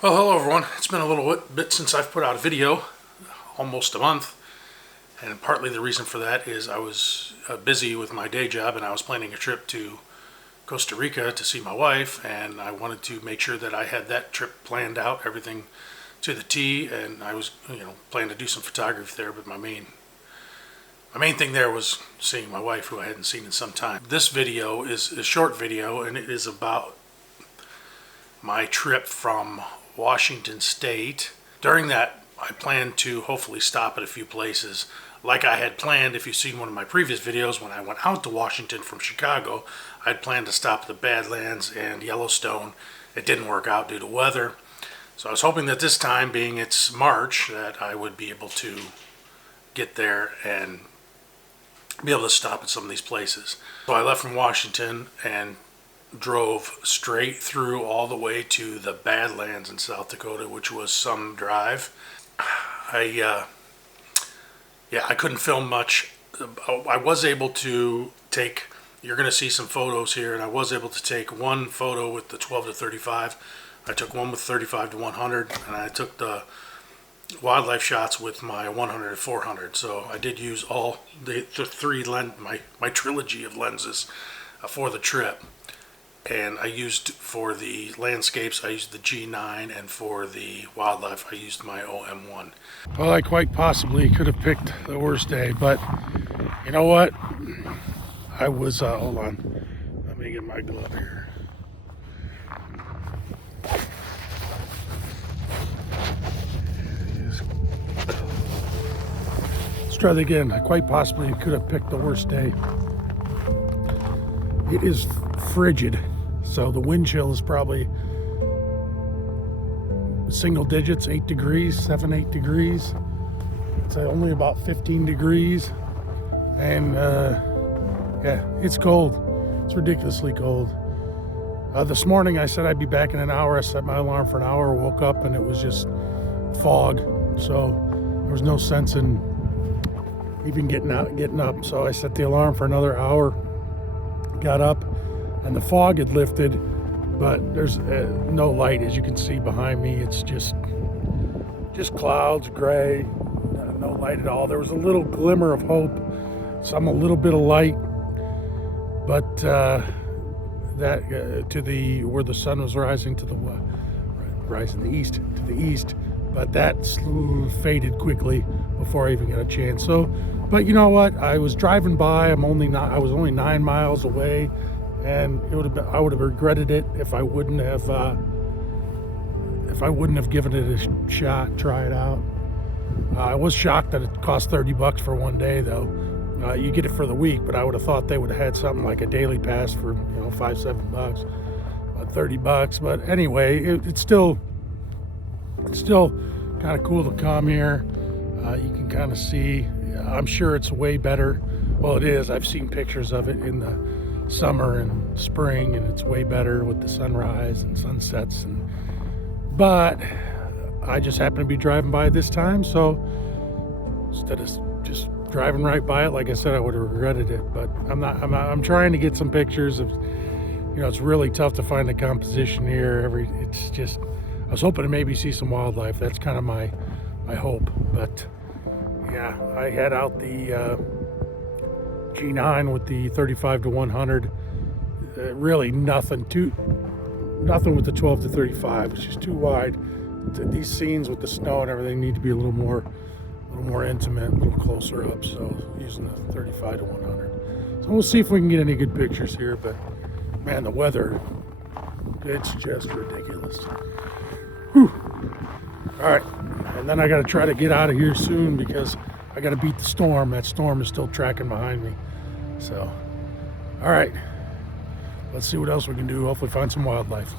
Well, hello everyone. It's been a little bit since I've put out a video, almost a month, and partly the reason for that is I was busy with my day job and I was planning a trip to Costa Rica to see my wife, and I wanted to make sure that I had that trip planned out, everything to the T, and I was, planning to do some photography there, but my main thing there was seeing my wife, who I hadn't seen in some time. This video is a short video, and it is about my trip from Washington State. During that, I planned to hopefully stop at a few places like I had planned. If you've seen one of my previous videos, when I went out to Washington from Chicago, I'd planned to stop at the Badlands and Yellowstone. It didn't work out due to weather. So I was hoping that this time, being it's March, that I would be able to get there and be able to stop at some of these places. So I left from Washington and drove straight through all the way to the Badlands in South Dakota, which was some drive. I couldn't film much. I was able to take, you're going to see some photos here, and I was able to take one photo with the 12 to 35. I took one with 35 to 100, and I took the wildlife shots with my 100 to 400. So I did use all the three my trilogy of lenses for the trip. And I used, for the landscapes, I used the G9, and for the wildlife, I used my OM1. Well, I quite possibly could have picked the worst day, but you know what? I was, hold on, let me get my glove here. Let's try that again. I quite possibly could have picked the worst day. It is frigid. So the wind chill is probably single digits, 8 degrees, 8 degrees. It's only about 15 degrees. And yeah, it's cold. It's ridiculously cold. This morning I said I'd be back in an hour. I set my alarm for an hour, woke up, and it was just fog. So there was no sense in even getting up. So I set the alarm for another hour, got up, and the fog had lifted, but there's no light, as you can see behind me. It's just clouds, gray, no light at all. There was a little glimmer of hope, a little bit of light, but that to the where the sun was rising to the east, but that faded quickly before I even got a chance. So, but you know what? I was driving by. I was only 9 miles away. And I would have regretted it if I wouldn't have given it a shot, try it out. I was shocked that it cost $30 for one day, though. You get it for the week, but I would have thought they would have had something like a daily pass for $5-7, $30. But anyway, it's still kind of cool to come here. You can kind of see. I'm sure it's way better. Well, it is. I've seen pictures of it in the summer and spring, and it's way better with the sunrise and sunsets. But I just happened to be driving by this time, so instead of just driving right by it, like I said, I would have regretted it. But I'm trying to get some pictures of, it's really tough to find the composition here. I was hoping to maybe see some wildlife. That's kind of my hope. But yeah, I had out the G9 with the 35 to 100. Really nothing with the 12 to 35. It's just too wide. These scenes with the snow and everything need to be a little more intimate, a little closer up. So using the 35 to 100. So we'll see if we can get any good pictures here. But man, the weather, it's just ridiculous. Whew. All right, and then I got to try to get out of here soon because I got to beat the storm. That storm is still tracking behind me. So, all right, let's see what else we can do. Hopefully find some wildlife.